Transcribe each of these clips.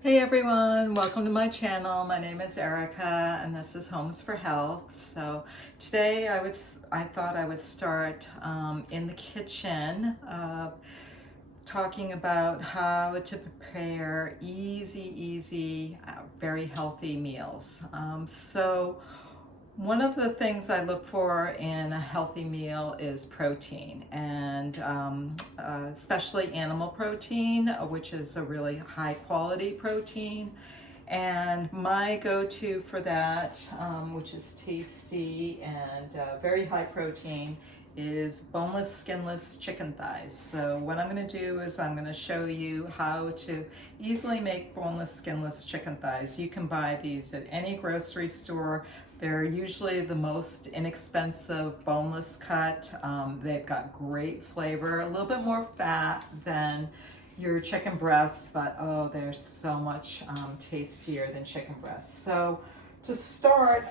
Hey everyone, welcome to my channel. My name is Erica and this is Homes for Health. So today I thought I would start in the kitchen talking about how to prepare easy, very healthy meals. One of the things I look for in a healthy meal is protein, and especially animal protein, which is a really high quality protein. And my go-to for that, which is tasty and very high protein, is boneless, skinless chicken thighs. So what I'm going to do is I'm going to show you how to easily make boneless, skinless chicken thighs. You can buy these at any grocery store. They're usually the most inexpensive boneless cut. They've got great flavor, a little bit more fat than your chicken breasts, but oh, they're so much tastier than chicken breasts. So to start,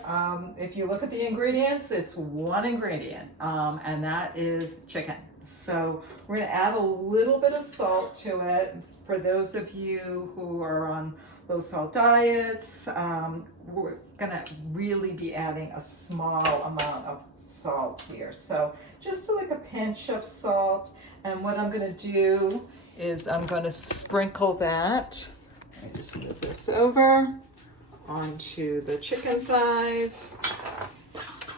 if you look at the ingredients, it's one ingredient, and that is chicken. So we're gonna add a little bit of salt to it. For those of you who are on low salt diets, we're gonna really be adding a small amount of salt here. So just like a pinch of salt. And what I'm gonna do is I'm gonna sprinkle that. I just move this over onto the chicken thighs.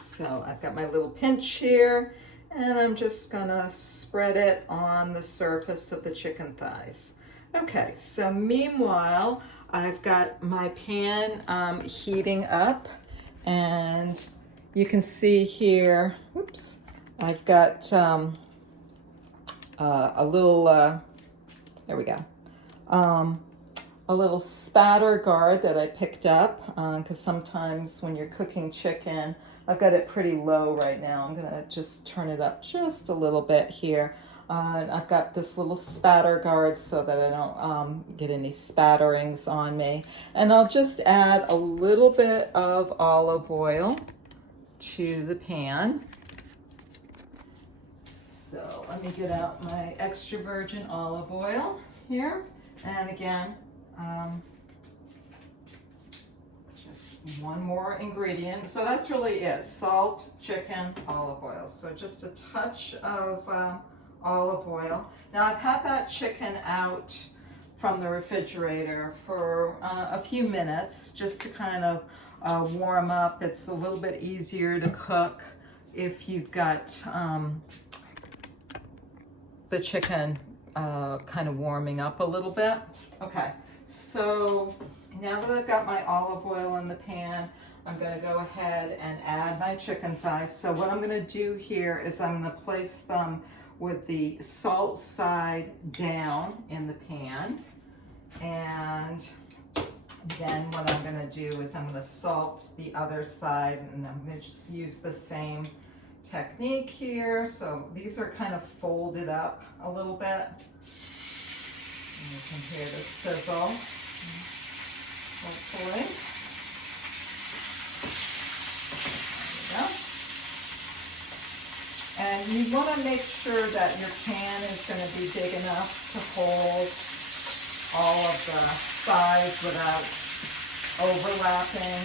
So I've got my little pinch here, and I'm just gonna spread it on the surface of the chicken thighs. Okay, so meanwhile, I've got my pan heating up, and you can see here, oops, I've got a little, there we go, a little spatter guard that I picked up because sometimes when you're cooking chicken, I've got it pretty low right now. I'm gonna just turn it up just a little bit here. And I've got this little spatter guard so that I don't get any spatterings on me. And I'll just add a little bit of olive oil to the pan. So let me get out my extra virgin olive oil here. And again, just one more ingredient. So that's really it: salt, chicken, olive oil. So just a touch of olive oil. Now I've had that chicken out from the refrigerator for a few minutes just to kind of warm up. It's a little bit easier to cook if you've got the chicken kind of warming up a little bit. Okay, so now that I've got my olive oil in the pan, I'm going to go ahead and add my chicken thighs. So what I'm going to do here is I'm going to place them with the salt side down in the pan, and then what I'm going to do is I'm going to salt the other side, and I'm going to just use the same technique here. So these are kind of folded up a little bit. And you can hear the sizzle, hopefully. There we go. And you want to make sure that your pan is going to be big enough to hold all of the thighs without overlapping.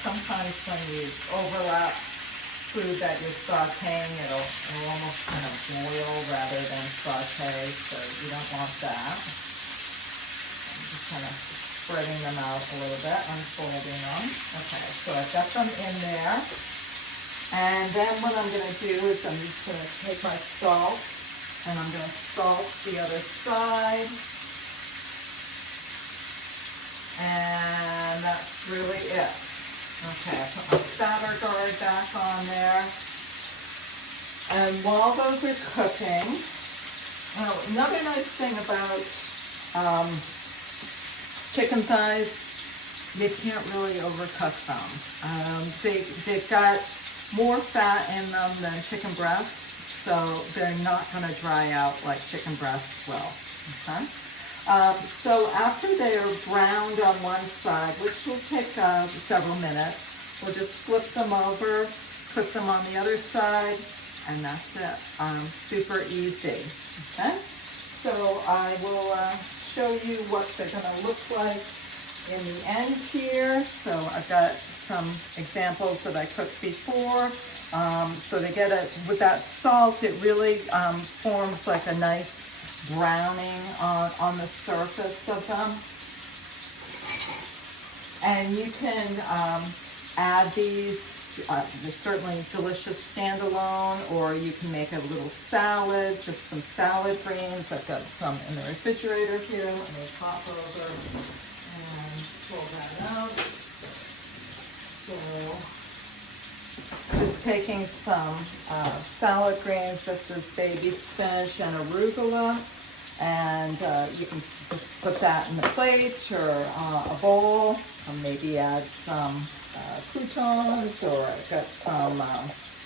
Sometimes when you overlap food that you're sauteing, it'll almost kind of boil rather than saute, so you don't want that. I'm just kind of spreading them out a little bit, unfolding them. Okay, so I've got them in there. And then what I'm going to do is I'm just going to take my salt, and I'm going to salt the other side. And that's really it. Okay, I put my spatter guard back on there. And while those are cooking, another nice thing about chicken thighs, you can't really overcook them. They've got more fat in them than chicken breasts, so they're not going to dry out like chicken breasts will. Okay? So after they are browned on one side, which will take several minutes, we'll just flip them over, cook them on the other side, and that's it. Super easy. Okay? So I will show you what they're gonna look like in the end here. So I've got some examples that I cooked before. So they get with that salt, it really forms like a nice browning on the surface of them. And you can add these, they're certainly delicious standalone, or you can make a little salad, just some salad greens. I've got some in the refrigerator here. Let me pop over and pull that out. So just taking some salad greens. This is baby spinach and arugula. And you can just put that in the plate or a bowl, or maybe add some croutons, or I've got some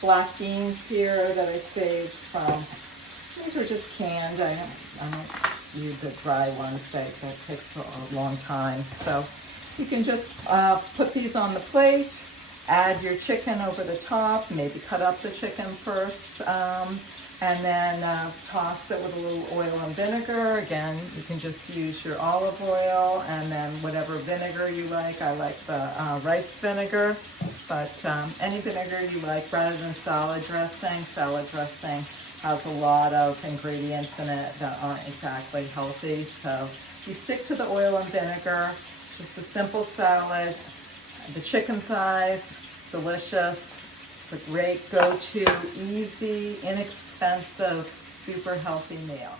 black beans here that I saved from, these were just canned. I don't use the dry ones, that takes a long time. So you can just put these on the plate, add your chicken over the top, maybe cut up the chicken first, and then toss it with a little oil and vinegar. Again, you can just use your olive oil and then whatever vinegar you like. I like the rice vinegar, but any vinegar you like rather than salad dressing. Salad dressing has a lot of ingredients in it that aren't exactly healthy. So you stick to the oil and vinegar. Just a simple salad. The chicken thighs, delicious. It's a great go-to, easy, inexpensive, super healthy meal.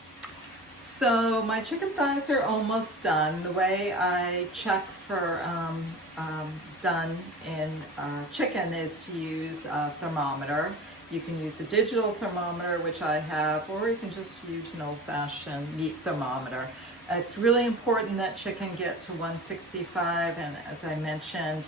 So my chicken thighs are almost done. The way I check for done in chicken is to use a thermometer. You can use a digital thermometer, which I have, or you can just use an old-fashioned meat thermometer. It's really important that chicken get to 165, and as I mentioned,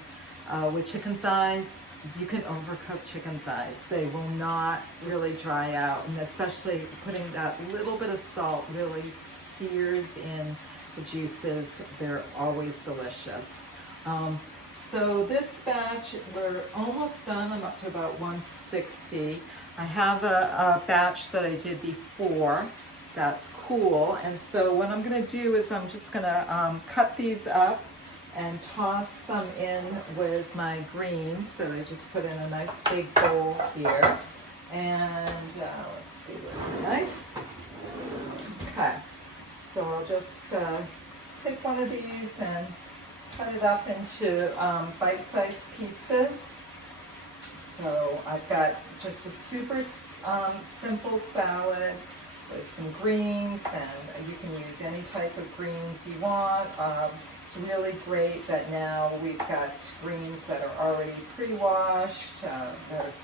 with chicken thighs, you can overcook chicken thighs. They will not really dry out, and especially putting that little bit of salt really sears in the juices. They're always delicious. So this batch, we're almost done. I'm up to about 160. I have a batch that I did before that's cool, and so what I'm going to do is I'm just going to cut these up and toss them in with my greens that I just put in a nice big bowl here. And let's see, where's my knife? Okay, so I'll just take one of these and cut it up into bite-sized pieces. So I've got just a super simple salad with some greens, and you can use any type of greens you want. It's really great that now we've got greens that are already pre-washed. There's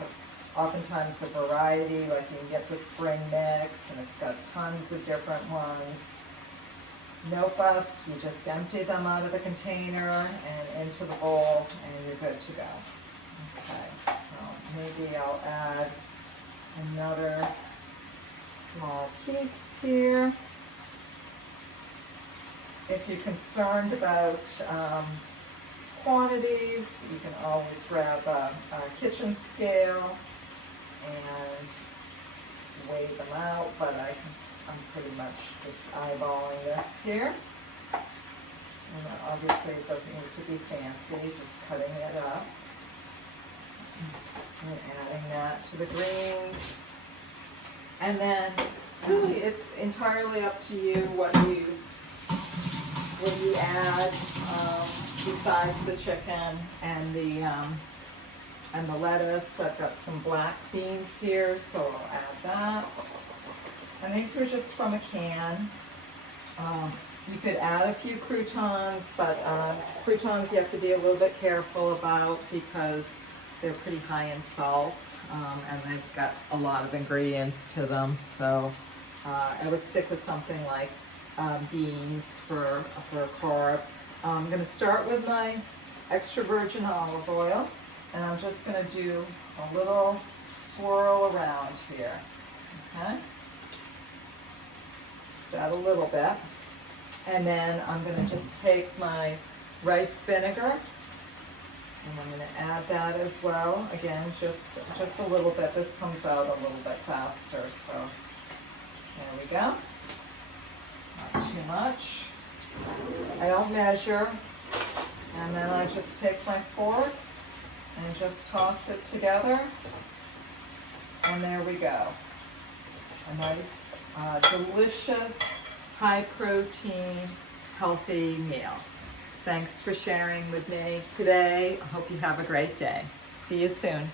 oftentimes a variety, like you can get the spring mix, and it's got tons of different ones. No fuss, you just empty them out of the container and into the bowl, and you're good to go. Okay, so maybe I'll add another small piece here. If you're concerned about quantities, you can always grab a kitchen scale and weigh them out, but I'm pretty much just eyeballing this here. And obviously it doesn't need to be fancy, just cutting it up and adding that to the greens. And then really it's entirely up to you what you add besides the chicken and the lettuce. I've got some black beans here, so I'll add that. And these were just from a can. You could add a few croutons, but croutons you have to be a little bit careful about because they're pretty high in salt, and they've got a lot of ingredients to them. So I would stick with something like beans for a carb. I'm going to start with my extra virgin olive oil, and I'm just going to do a little swirl around here. Okay, just add a little bit, and then I'm going to just take my rice vinegar, and I'm going to add that as well. Again, just a little bit. This comes out a little bit faster, so there we go. Not too much. I don't measure. And then I just take my fork and just toss it together. And there we go. A nice, delicious, high protein, healthy meal. Thanks for sharing with me today. I hope you have a great day. See you soon.